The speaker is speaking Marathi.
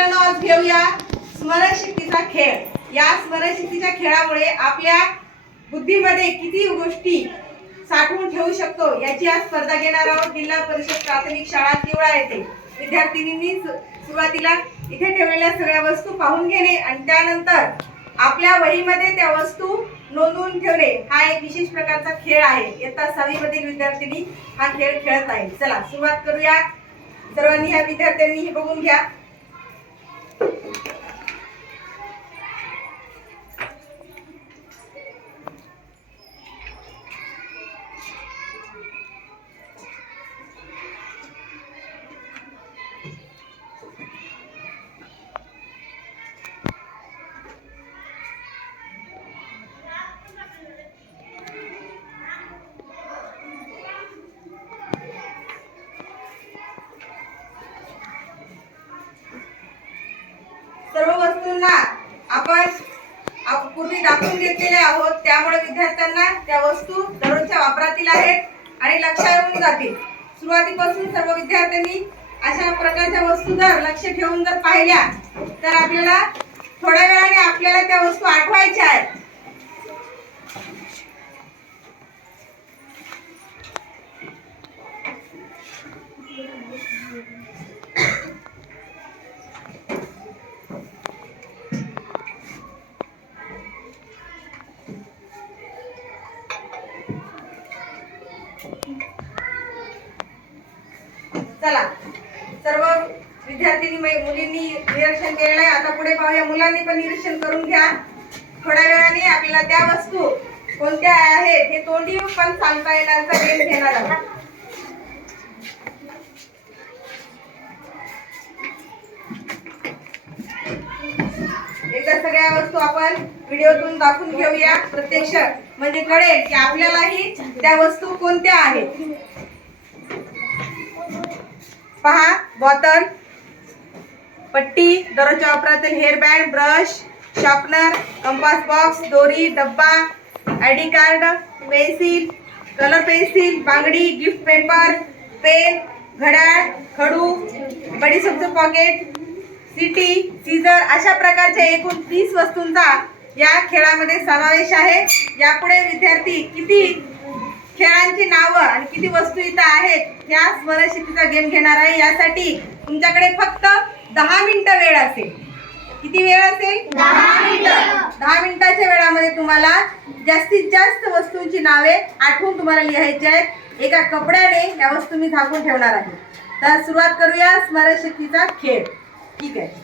मित्रांनो, आज घेऊया स्मरणशक्तीचा खेळ। या स्मरणशक्तीच्या खेळामुळे आपल्या बुद्धीमध्ये किती गोष्टी साठवून ठेवू शकतो याची आज स्पर्धा घेणार आहोत। जिल्हा परिषद प्राथमिक शाळा किवळा येथे विद्यार्थिनींनी सुरुवातीला इथे ठेवलेल्या सगळ्या वस्तू पाहून घेणे आणि त्यानंतर आपल्या वहीमध्ये त्या वस्तू नोंदवून ठेवणे हा एक विशेष प्रकारचा खेळ आहे। इयत्ता 6वी मधील विद्यार्थिनी हा खेळ खेळत आहे। चला सुरुवात करूया। सर्वांनी ह्या विद्यार्थ्यांनी हे बघून घ्या। सर्व वस्तूंना आपण पूर्वी दाखवून घेतलेल्या आहोत, त्यामुळे विद्यार्थ्यांना त्या वस्तू दररोजच्या वापरातील आहेत आणि लक्षात येऊन जातील। सुरुवातीपासून सर्व विद्यार्थ्यांनी अशा प्रकारच्या वस्तू जर लक्ष ठेवून जर पाहिल्या तर आपल्याला थोड्या वेळाने आपल्याला त्या वस्तू आठवायच्या आहेत। चला, सर्व विद्यार्थिनी मुलींनी निरीक्षण केलेलं आहे। आता पुढे पाहूया, मुलांनी पण निरीक्षण करून घ्या। थोड्या वेळाने आपल्याला त्या वस्तू कोणत्या आहेत हे तोंडी पण सांगता येण्याचा गेम घेणार आहोत। एकदा सगळ्या वस्तू आपण व्हिडिओतून दाखवून घेऊया, प्रत्यक्ष म्हणजे कळेल की आपल्यालाही त्या वस्तू कोणत्या आहेत। पहा, बॉटल, पट्टी, दररोजच्या वापरातील hair band, brush, sharpener, compass box, दोरी, डब्बा, ID card, pencil, colour pencil, बांगडी, गिफ्ट पेपर, पेन, घड्याळ, खडू, बडीशेपचं पॉकेट, सिटी, सीझर अशा प्रकारच्या एकूण 30 वस्तूंचा या खेळामध्ये समावेश आहे। यापुढे विद्यार्थी किती खेळांची नावं आणि किती वस्तू इथं आहेत या स्मरणशक्तीचा गेम घेणार आहे। यासाठी तुमच्याकडे फक्त 10 मिनिटं वेळ असेल। किती वेळ असेल? 10 मिनिटं। 10 मिनिटाच्या वेळामध्ये तुम्हाला जास्तीत जास्त वस्तूंची नावे आठवून तुम्हाला लिहायची आहेत। एका कपड्याने या वस्तू मी झाकून ठेवणार आहे। तर सुरुवात करूया स्मरणशक्तीचा खेळ। ठीक आहे।